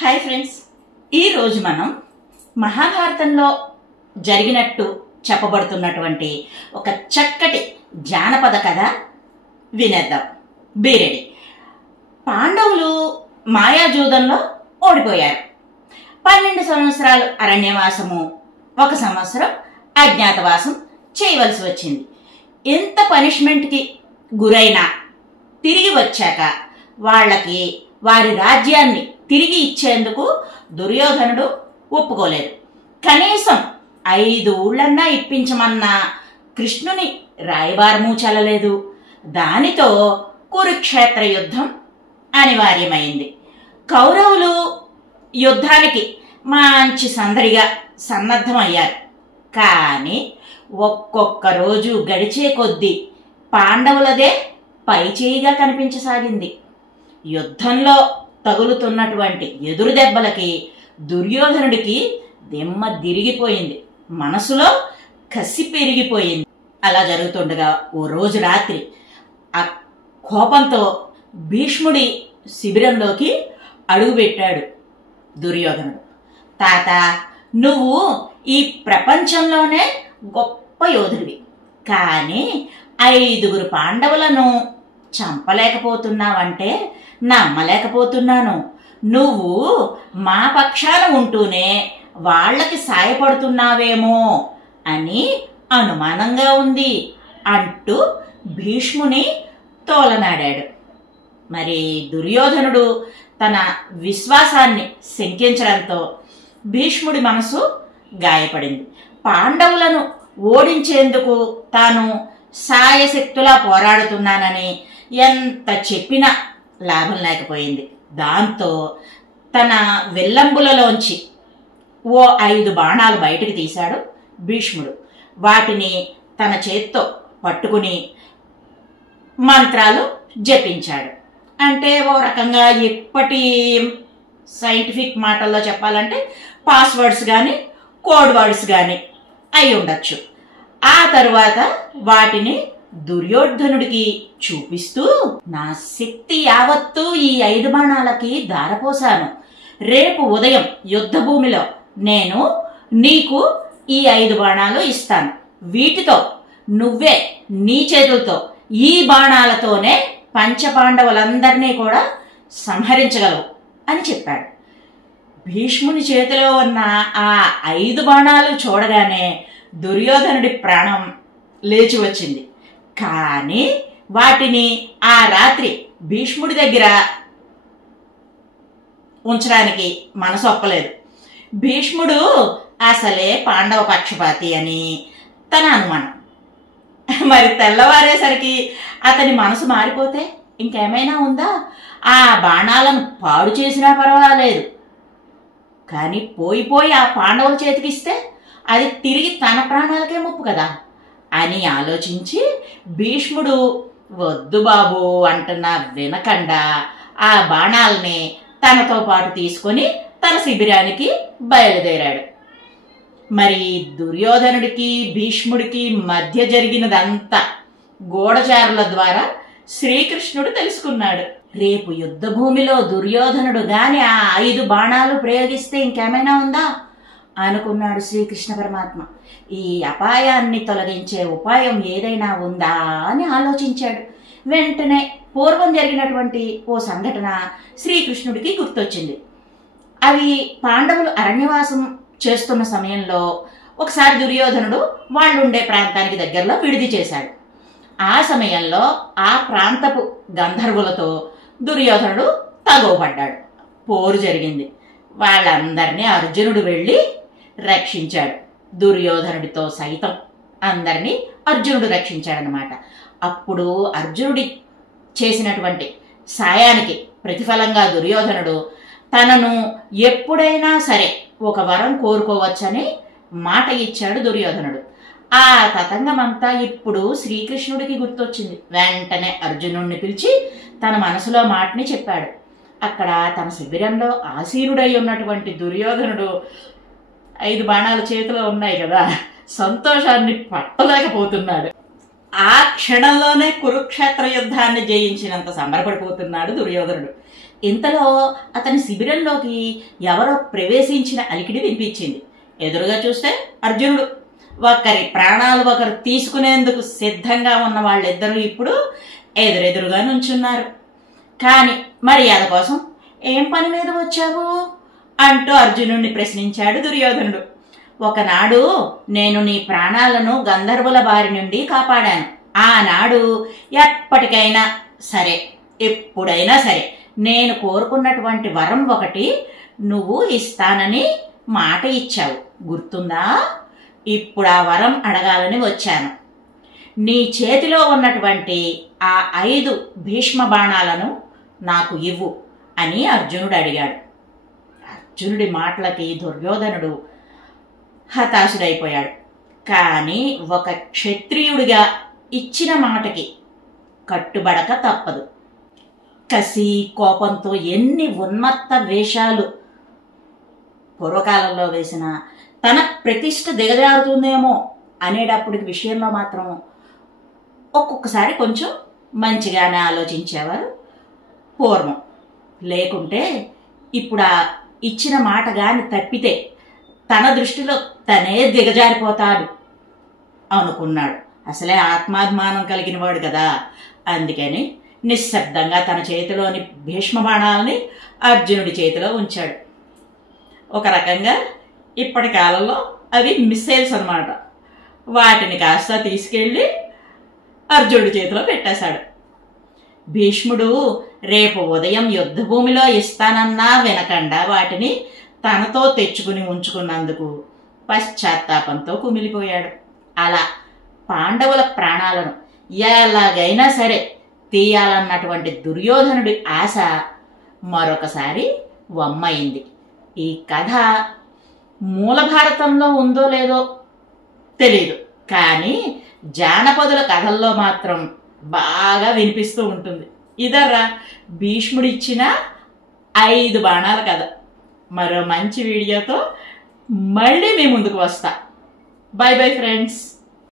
Hi friends, ఈరోజు మనం మహాభారతంలో జరిగినట్టు చెప్పబడుతున్నటువంటి ఒక చక్కటి జానపద కథ వినేద్దాం. బీరెడి. పాండవులు మాయాజూదంలో ఓడిపోయారు. 12 సంవత్సరాలు అరణ్యవాసము, 1 సంవత్సరం అజ్ఞాతవాసం చేయవలసి వచ్చింది. ఎంత పనిష్మెంట్కి గురైనా తిరిగి వచ్చాక వాళ్ళకి వారి రాజ్యాన్ని తిరిగి ఇచ్చేందుకు దుర్యోధనుడు ఒప్పుకోలేదు. కనీసం 5 ఊళ్ళన్నా ఇప్పించమన్నా కృష్ణుని రాయబారము చల్లలేదు. దానితో కురుక్షేత్ర యుద్ధం అనివార్యమైంది. కౌరవులు యుద్ధానికి మంచి సందడిగా సన్నద్ధమయ్యారు. కానీ ఒక్కొక్క రోజు గడిచే కొద్దీ పాండవులదే పైచేయిగా కనిపించసాగింది. యుద్ధంలో తగులుతున్నటువంటి ఎదురు దెబ్బలకి దుర్యోధనుడికి దిమ్మ తిరిగిపోయింది. మనసులో కసి పెరిగిపోయింది. అలా జరుగుతుండగా ఓ రోజు రాత్రి ఆ కోపంతో భీష్ముడి శిబిరంలోకి అడుగుపెట్టాడు దుర్యోధనుడు. తాత, నువ్వు ఈ ప్రపంచంలోనే గొప్ప యోధుడివి, కానీ 5 పాండవులను చంపలేకపోతున్నావంటే నమ్మలేకపోతున్నాను. నువ్వు మా పక్షాన ఉంటూనే వాళ్ళకి సాయపడుతున్నావేమో అని అనుమానంగా ఉంది అంటూ భీష్ముని తోలనాడాడు. మరి దుర్యోధనుడు తన విశ్వాసాన్ని శంకించడంతో భీష్ముడి మనసు గాయపడింది. పాండవులను ఓడించేందుకు తాను సాయశక్తులా పోరాడుతున్నానని ఎంత చెప్పినా లాభం లేకపోయింది. దాంతో తన వెల్లంబులలోంచి ఓ 5 బాణాలు బయటికి తీశాడు భీష్ముడు. వాటిని తన చేత్తో పట్టుకుని మంత్రాలు జపించాడు. అంటే ఓ రకంగా ఇప్పటి సైంటిఫిక్ మాటల్లో చెప్పాలంటే పాస్వర్డ్స్ కానీ కోడ్ వర్డ్స్ కానీ అయి ఉండొచ్చు. ఆ తరువాత వాటిని దుర్యోధనుడికి చూపిస్తూ, నా శక్తి యావత్తూ ఈ 5 బాణాలకి ధారపోసాను. రేపు ఉదయం యుద్ధ భూమిలో నేను నీకు ఈ 5 బాణాలు ఇస్తాను. వీటితో నువ్వే నీ చేతులతో ఈ బాణాలతోనే పంచపాండవులందరినీ కూడా సంహరించగలవు అని చెప్పాడు. భీష్ముని చేతిలో ఉన్న ఆ 5 బాణాలు చూడగానే దుర్యోధనుడి ప్రాణం లేచి వచ్చింది. కానీ వాటిని ఆ రాత్రి భీష్ముడి దగ్గర ఉంచడానికి మనసు ఒప్పలేదు. భీష్ముడు అసలే పాండవ పక్షపాతి అని తన అనుమానం. మరి తెల్లవారేసరికి అతని మనసు మారిపోతే ఇంకేమైనా ఉందా? ఆ బాణాలను పాడు చేసినా పర్వాలేదు, కానీ పోయి ఆ పాండవుల చేతికిస్తే అది తిరిగి తన ప్రాణాలకే ముప్పు కదా అని ఆలోచించి భీష్ముడు వద్దు బాబు అంటున్నా వినకుండా ఆ బాణాలని తనతో పాటు తీసుకొని తన శిబిరానికి బయలుదేరాడు. మరి దుర్యోధనుడికి భీష్ముడికి మధ్య జరిగినదంతా గూఢచారుల ద్వారా శ్రీకృష్ణుడు తెలుసుకున్నాడు. రేపు యుద్ధ భూమిలో దుర్యోధనుడు గాని ఆ 5 బాణాలు ప్రయోగిస్తే ఇంకేమైనా ఉందా అనుకున్నాడు శ్రీకృష్ణ పరమాత్మ. ఈ అపాయాన్ని తొలగించే ఉపాయం ఏదైనా ఉందా అని ఆలోచించాడు. వెంటనే పూర్వం జరిగినటువంటి ఓ సంఘటన శ్రీకృష్ణుడికి గుర్తొచ్చింది. అవి పాండవులు అరణ్యవాసం చేస్తున్న సమయంలో ఒకసారి దుర్యోధనుడు వాళ్ళు ఉండే ప్రాంతానికి దగ్గరలో విడిది చేశాడు. ఆ సమయంలో ఆ ప్రాంతపు గంధర్వులతో దుర్యోధనుడు తగవబడ్డాడు. పోరు జరిగింది. వాళ్ళందరినీ అర్జునుడు వెళ్ళి రక్షించాడు. దుర్యోధనుడితో సైతం అందరినీ అర్జునుడు రక్షించాడనమాట. అప్పుడు అర్జునుడి చేసినటువంటి సాయానికి ప్రతిఫలంగా దుర్యోధనుడు తనను ఎప్పుడైనా సరే ఒక వరం కోరుకోవచ్చని మాట ఇచ్చాడు దుర్యోధనుడు. ఆ తతంగమంతా ఇప్పుడు శ్రీకృష్ణుడికి గుర్తొచ్చింది. వెంటనే అర్జునుడిని పిలిచి తన మనసులో మాటని చెప్పాడు. అక్కడ తన శిబిరంలో ఆసీనుడై ఉన్నటువంటి దుర్యోధనుడు 5 బాణాలు చేతిలో ఉన్నాయి కదా, సంతోషాన్ని పట్టలేకపోతున్నాడు. ఆ క్షణంలోనే కురుక్షేత్ర యుద్ధాన్ని జయించినంత సంబరపడిపోతున్నాడు దుర్యోధనుడు. ఇంతలో అతని శిబిరంలోకి ఎవరో ప్రవేశించిన అలికిడి వినిపించింది. ఎదురుగా చూస్తే అర్జునుడు. ఒకరి ప్రాణాలు ఒకరు తీసుకునేందుకు సిద్ధంగా ఉన్న వాళ్ళిద్దరూ ఇప్పుడు ఎదురెదురుగా నుంచున్నారు. కాని మర్యాద కోసం ఏం పని మీద వచ్చావు అంటూ అర్జునుడిని ప్రశ్నించాడు దుర్యోధనుడు. ఒకనాడు నేను నీ ప్రాణాలను గంధర్వుల బారి నుండి కాపాడాను. ఆనాడు ఎప్పటికైనా సరే, ఎప్పుడైనా సరే నేను కోరుకున్నటువంటి వరం ఒకటి నువ్వు ఇస్తానని మాట ఇచ్చావు, గుర్తుందా? ఇప్పుడు ఆ వరం అడగాలని వచ్చాను. నీ చేతిలో ఉన్నటువంటి ఆ 5 భీష్మ బాణాలను నాకు ఇవ్వు అని అర్జునుడు అడిగాడు. అర్జునుడి మాటలకి దుర్యోధనుడు హతాశుడైపోయాడు. కానీ ఒక క్షత్రియుడిగా ఇచ్చిన మాటకి కట్టుబడక తప్పదు. కసి కోపంతో ఎన్ని ఉన్మత్త వేషాలు పూర్వకాలంలో వేసిన తన ప్రతిష్ట దిగజారుతుందేమో అనేటప్పటికి విషయంలో మాత్రం ఒక్కొక్కసారి కొంచెం మంచిగానే ఆలోచించేవారు పూర్వం. లేకుంటే ఇప్పుడు ఆ ఇచ్చిన మాట గాని తప్పితే తన దృష్టిలో తనే దిగజారిపోతాడు అనుకున్నాడు. అసలే ఆత్మాభిమానం కలిగిన వాడు కదా. అందుకని నిశ్శబ్దంగా తన చేతిలోని భీష్మ బాణాలని అర్జునుడి చేతిలో ఉంచాడు. ఒక రకంగా ఇప్పటి కాలంలో అవి మిస్సైల్స్ అన్నమాట. వాటిని కాస్త తీసుకెళ్ళి అర్జునుడి చేతిలో పెట్టేశాడు. భీష్ముడు రేపు ఉదయం యుద్ధభూమిలో ఇస్తానన్నా వినకుండా వాటిని తనతో తెచ్చుకుని ఉంచుకున్నందుకు పశ్చాత్తాపంతో కుమిలిపోయాడు. అలా పాండవుల ప్రాణాలను ఎలాగైనా సరే తీయాలన్నటువంటి దుర్యోధనుడి ఆశ మరొకసారి వమ్మైంది. ఈ కథ మూల భారతంలో ఉందో లేదో తెలీదు, కానీ జానపదుల కథల్లో మాత్రం బాగా వినిపిస్తూ ఉంటుంది. ఇదర్రా భీష్ముడిచ్చిన 5 బాణాల కథ. మరో మంచి వీడియోతో మళ్ళీ మీ ముందుకు వస్తా. By bye friends.